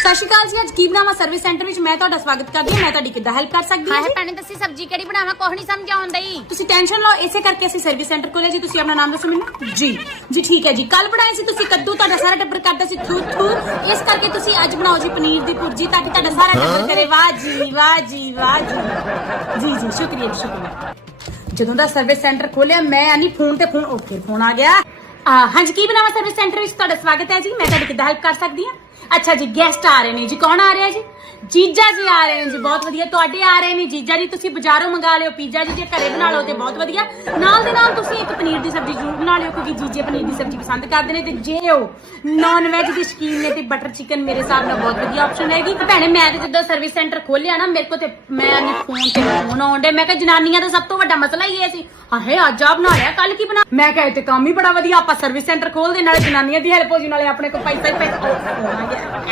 ਸਤਿ ਸ਼੍ਰੀ ਅਕਾਲ ਜੀ ਅੱਜ ਕੀ ਬਣਾਵਾਂ ਸਰਵਿਸ ਸੈਂਟਰ ਵਿੱਚ? ਮੈਂ ਤੁਹਾਡਾ ਸਵਾਗਤ ਕਰਦੀ ਹਾਂ। ਮੈਂ ਤੁਹਾਡੀ ਕਿੱਦਾਂ ਹੈਲਪ ਕਰ ਸਕਦੀ ਹਾਂ ਹਾਏ ਭੈਣੇ ਦੱਸੀ ਸਬਜ਼ੀ ਕਿਹੜੀ ਬਣਾਵਾਂ? ਕੁਛ ਨਹੀਂ ਸਮਝ ਆਉਂਦੀ ਤੁਸੀਂ ਟੈਨਸ਼ਨ ਲਓ ਇਸੇ ਕਰਕੇ ਅਸੀਂ ਸਰਵਿਸ ਸੈਂਟਰ ਖੋਲਿਆ ਜੀ। ਤੁਸੀਂ ਆਪਣਾ ਨਾਮ ਦੱਸੋ ਮੈਨੂੰ? ਜੀ। ਜੀ ਠੀਕ ਹੈ ਜੀ। ਕੱਲ ਬਣਾਏ ਸੀ ਤੁਸੀਂ ਕੱਦੂ ਤੁਹਾਡਾ ਸਾਰਾ ਟੱਬਰ ਕਰਦਾ ਸੀ। ਥੂ ਥੂ। ਇਸ ਕਰਕੇ ਤੁਸੀਂ ਅੱਜ ਬਣਾਓ ਜੀ ਪਨੀਰ ਦੀ ਭੁਰਜੀ ਤਾਂ ਕਿ ਤੁਹਾਡਾ ਸਾਰਾ ਟੱਬਰ ਕਰੇ। ਵਾਹ ਜੀ ਵਾਹ ਜੀ ਵਾਹ ਜੀ। ਜੀ ਜੀ ਸ਼ੁਕਰੀਆ ਜੀ ਸ਼ੁਕਰੀਆ। ਜਦੋਂ ਦਾ ਸਰਵਿਸ ਸੈਂਟਰ ਖੋਲਿਆ ਮੈਂ ਆਨੀ ਫੋਨ ਤੇ ਫੋਨ ਓਕੇ ਫੋਨ ਆ ਗਿਆ। ਆ, ਹਾਂਜੀ ਕੀ ਬਣਾਵਾਂ ਸਰਵਿਸ ਸੈਂਟਰ ਵਿੱਚ? ਤੁਹਾਡਾ ਸਵਾਗਤ ਹੈ ਜੀ। ਮੈਂ ਤੁਹਾਡੀ ਕਿੱਦਾਂ ਹੈਲਪ ਕਰ ਸਕਦੀ ਹਾਂ? ਅੱਛਾ ਜੀ ਗੈਸਟ ਆ ਰਹੇ ਨੇ ਜੀ। ਕੌਣ ਆ ਰਿਹਾ ਜੀ? ਜੀਜਾ ਜੀ ਆ ਰਹੇ ਨੇ ਜੀ, ਬਹੁਤ ਵਧੀਆ। ਤੁਹਾਡੇ ਆ ਰਹੇ ਨੇ ਜੀਜਾ ਜੀ, ਤੁਸੀਂ ਬਾਜ਼ਾਰੋਂ ਮੰਗਾ ਲਿਓ, ਪੀਜ਼ਾ ਜੀ ਜੇ ਘਰੇ ਬਣਾ ਲਓ ਤੇ ਬਹੁਤ ਵਧੀਆ। ਨਾਲ ਦੇ ਨਾਲ ਤੁਸੀਂ ਇੱਕ ਪਨੀਰ ਦੀ ਸਬਜ਼ੀ ਜ਼ਰੂਰ ਬਣਾ ਲਿਓ, ਕਿਉਂਕਿ ਜੀਜੇ ਪਨੀਰ ਦੀ ਸਬਜ਼ੀ ਪਸੰਦ ਕਰਦੇ ਨੇ ਤੇ ਜੇ ਉਹ ਨਾਨ ਵੈਜ ਦੇ ਸ਼ੌਕੀਨ ਨੇ ਤੇ ਬਟਰ ਚਿਕਨ ਮੇਰੇ ਹਿਸਾਬ ਨਾਲ ਬਹੁਤ ਵਧੀਆ ਆਪਸ਼ਨ ਹੈਗੀ। ਤੇ ਭੈਣੇ, ਮੈਂ ਤੇ ਜਿੱਦਾਂ ਸਰਵਿਸ ਸੈਂਟਰ ਖੋਲਿਆ ਨਾ, ਮੇਰੇ ਕੋ ਤੇ ਮੈਂ ਨਹੀਂ ਫੋਨ ਤੇ ਫੋਨ ਆਉਂਦੇ ਮੈਂ ਕਿਹਾ, ਜਨਾਨੀਆਂ ਦਾ ਸਭ ਤੋਂ ਵੱਡਾ ਮਸਲਾ ਹੀ ਇਹ ਸੀ। ਆਹੇ, ਅੱਜ ਆ ਬਣਾ ਲਿਆ ਕੱਲ ਕੀ ਬਣਾ ਮੈਂ ਕਿਹਾ, ਇਹ ਤੇ ਕੰਮ ਹੀ ਬੜਾ ਵਧੀਆ, ਆਪਾਂ ਸਰਵਿਸ ਸੈਂਟਰ ਖੋਲਦੇ ਨਾਲੇ ਜਨਾਨੀਆਂ ਦੀ ਹੈਲਪ ਹੋ ਜੂ, ਨਾਲੇ ਆਪਣੇ ਕੋਲ ਪੈਸਾ ਹੀ ਪੈਸਾ